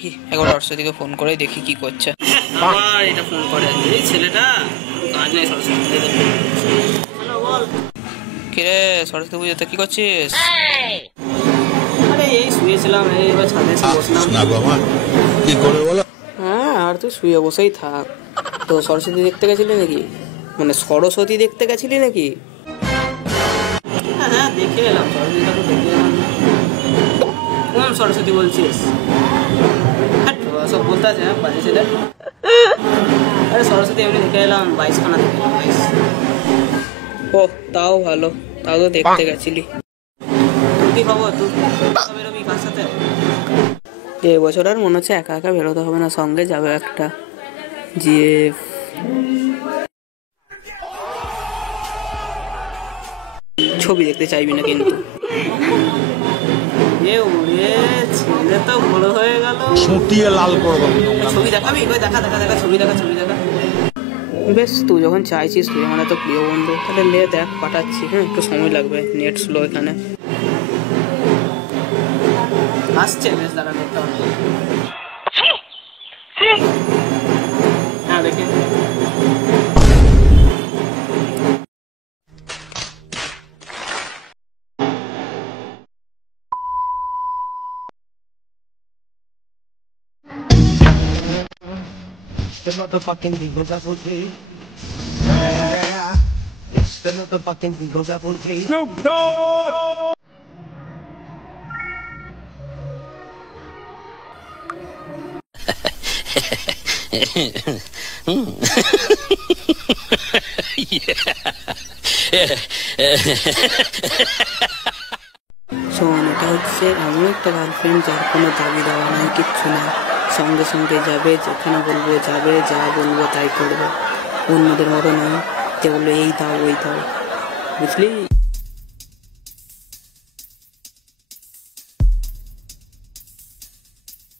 দেখি একবার সরস্বতীকে ফোন করে দেখি কি করছে। আবার এটা ফোন করে এই ছেলেটা কাজ নেই সরস্বতী। হ্যালো বল। কিরে সরস্বতী পুজোতে কি করছিস? আরে এই শুয়েছিলাম, এই এবার ছাদে এসে বসলাম। না বাবা কি করে বলো? হ্যাঁ আর তুই শুয়ে বসেই থাক। তো সরস্বতী দেখতে গেছিলি নাকি? মানে সরস্বতী দেখতে গেছিলি নাকি? হ্যাঁ দেখে এলাম, সরস্বতীটা তো দেখে এলাম। কোন সরস্বতী বলছিস? সব বলতে আছে বাজে ছেলে। আরে সরস্বতী এমনি দেখে এলাম, 22খানা দেখে এলাম, 22। ও তাও ভালো, তাও তো দেখতে গেছিলি। তুই কি খবর? তুই বেরোবি কার সাথে? এবছর আর মনে হচ্ছে একা একা বেরোতে হবে না, সঙ্গে যাবে একটা জিএফ। ছবি দেখতে চাইবি না কিন্তু। ছেলে তো বড় হয়ে গেল, সুটিয়ে লাল করে দেবো। ছবি দেখাবি? দেখা দেখা দেখা ছবি দেখা, ছবি দেখা। বেশ, তুই যখন চাইছিস, তুই আমার এত প্রিয় বন্ধু, তাহলে লে দেখ, পাঠাচ্ছি। হ্যাঁ একটু সময় লাগবে, নেট স্লো এখানে। আসছে বেশ, দাঁড়া করতে হবে। হ্যাঁ দেখি। The motherfucking Eagle Double G. Yeah, it's the motherfucking Eagle Double G. Snoop Dogg! শোন, এটা হচ্ছে এমন একটা গার্লফ্রেন্ড যার কোনো দাবি দেওয়া নাই, কিচ্ছু না। সঙ্গে সঙ্গে যাবে, যেখানে বলবো যাবে, যা বলবো তাই করবে। অন্যদের মতো নয় যে বললো এই দাও ওই দাও, বুঝলি?